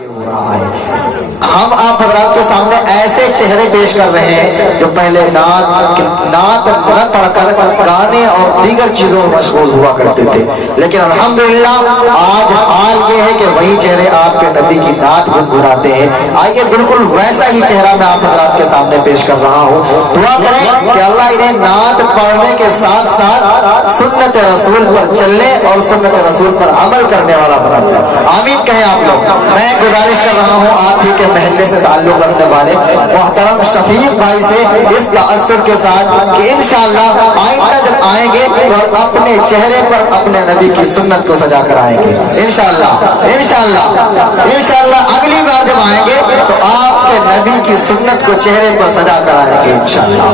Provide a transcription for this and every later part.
یہ ہو رہا ہے۔ ہم آپ حضرات کے سامنے ایسے چہرے پیش کر رہے ہیں جو پہلے نعت نہ پڑھ کر گانے اور دیگر چیزوں میں مشغول ہوا کرتے تھے، لیکن الحمدللہ آج حال یہ ہے کہ وہی چہرے آپ کے نبی کی نعت گنگناتے ہیں۔ آئیے بالکل ویسا ہی چہرہ میں آپ حضرات کے سامنے پیش کر رہا ہوں۔ دعا کریں کہ اللہ انہیں نعت پڑھنے کے ساتھ ساتھ سنت رسول پر چلنے اور سنت رسول پر عمل کرنے والا بنا دے۔ آمین کہیں آپ لوگ۔ میں گزارش کر رہا ہوں آپ ہی کے محلے سے تعلق رکھنے والے محترم شفیق بھائی سے اس تأثر کے ساتھ کہ انشاءاللہ آئندہ جب آئیں گے تو اپنے چہرے پر اپنے نبی کی سنت کو سجا کر آئیں گے انشاءاللہ اگلی بار جب آئیں گے تو آپ کے نبی کی سنت کو چہرے پر سجا کر آئیں گے انشاءاللہ۔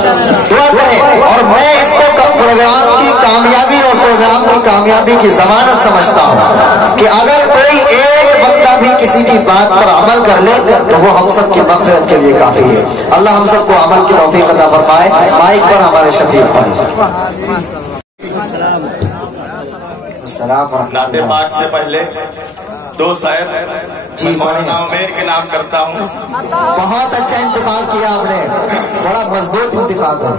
دعا کریں۔ اور میں اس کو پروگرام کی کامیابی اور پروگرام کی کامیابی کی ضمانت سمجھتا ہوں کہ اگر کوئی ایک بندہ بھی کسی کی بات پر عمل کر لے تو وہ ہم سب کی مغفرت کے لیے کافی ہے۔ اللہ ہم سب کو عمل کی توفیق عطا فرمائے۔ مائک پر ہمارے شفیق بھائی۔ السلام نعت پاک سے پہلے دو شاعر جی مولانا عمیر کے نام کرتا ہوں۔ بہت اچھا انتخاب کیا آپ نے، بڑا مضبوط انتخاب ہے۔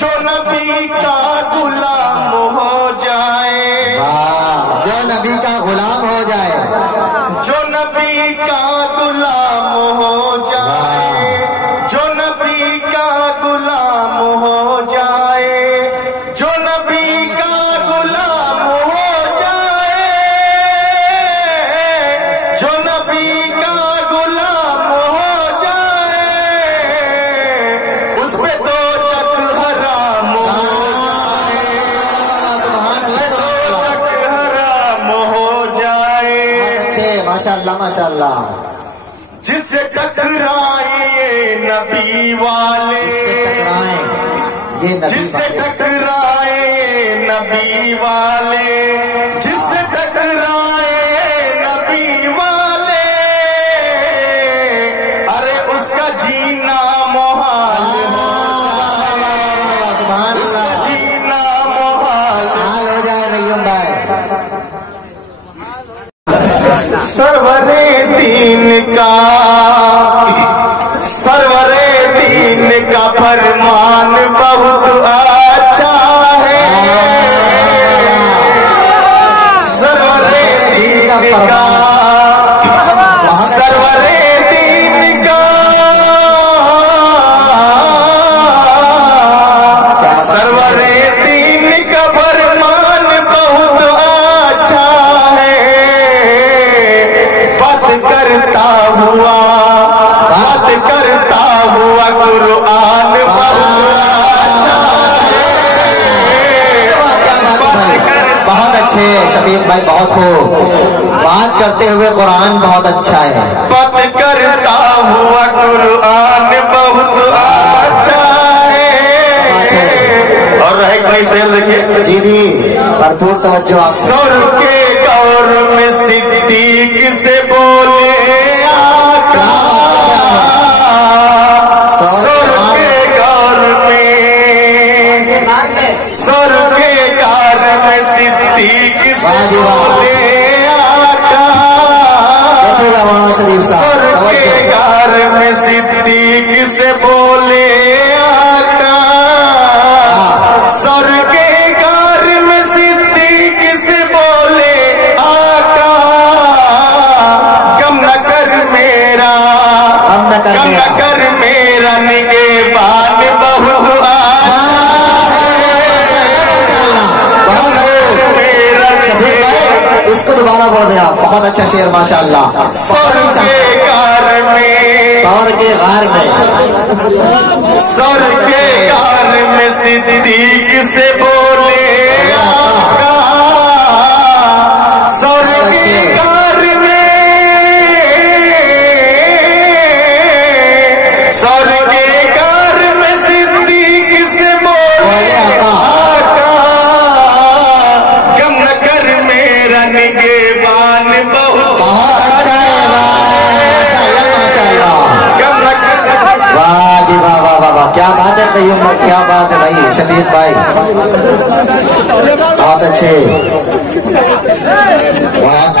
جو نبی کا غلام ہو جائے، جو نبی کا غلام ہو جائے، جو نبی کا غلام ہو جائے، جو نبی کا غلام ہو جائے، جو نبی کا غلام ہو جائے، جو نبی کا غلام ہو جائے، اس پہ دو چک حرام ہو جائے، حرام ہو جائے۔ ماشاءاللہ ماشاءاللہ۔ جس سے ٹکرائے یہ نبی والے، جس سے ٹکرائے یہ نبی والے، جس سے ٹکرائے نبی والے، ارے اس کا جینا محال جینا محال ہو جائے نیم بھائی۔ سرور دین کا، سرور دین کا فرمان بہت اچھا ہے، سرور دین کا، سرور دین کا، سرور دین کا فرمان بہت اچھا ہے، بات کرتا ہوا قرآن بہت اچھے شفیق بھائی، بہت خوب بات کرتے ہوئے قرآن بہت اچھا ہے، بات کرتا ہوا قرآن بہت اچھا ہے۔ اور رہے بھائی سے دیکھیے جی جی بھرپور توجہ آپ۔ سر کے دور میں صدیق سے بولے آقا، سر کے گور میں، سر کے گور میں صدیق سے بولے آقا، شریف سر کے گور میں صدیق سے بولے آقا، سر کے گور میں صدیق سے بولے آقا، کم نہ کر میرا، کم نہ کر میرا نگہبان بہت اس کو دوبارہ بول دیں آپ، بہت اچھا شعر ماشاءاللہ۔ سر کے غار میں، سور کے غار میں، سر کے غار میں صدیق سے بولے آقا، سر کے غار میں، سر کے غار میں صدیق سے بولے آقا، کم نہ کر میرا نگہبان بہت اچھا ہے، ماشاءاللہ ماشاءاللہ۔ کم نہ کر، واہ جی واہ واہ واہ واہ، کیا بات ہے قیوم بھائی، کیا بات ہے بھائی شفیق بھائی، بہت اچھے، بہت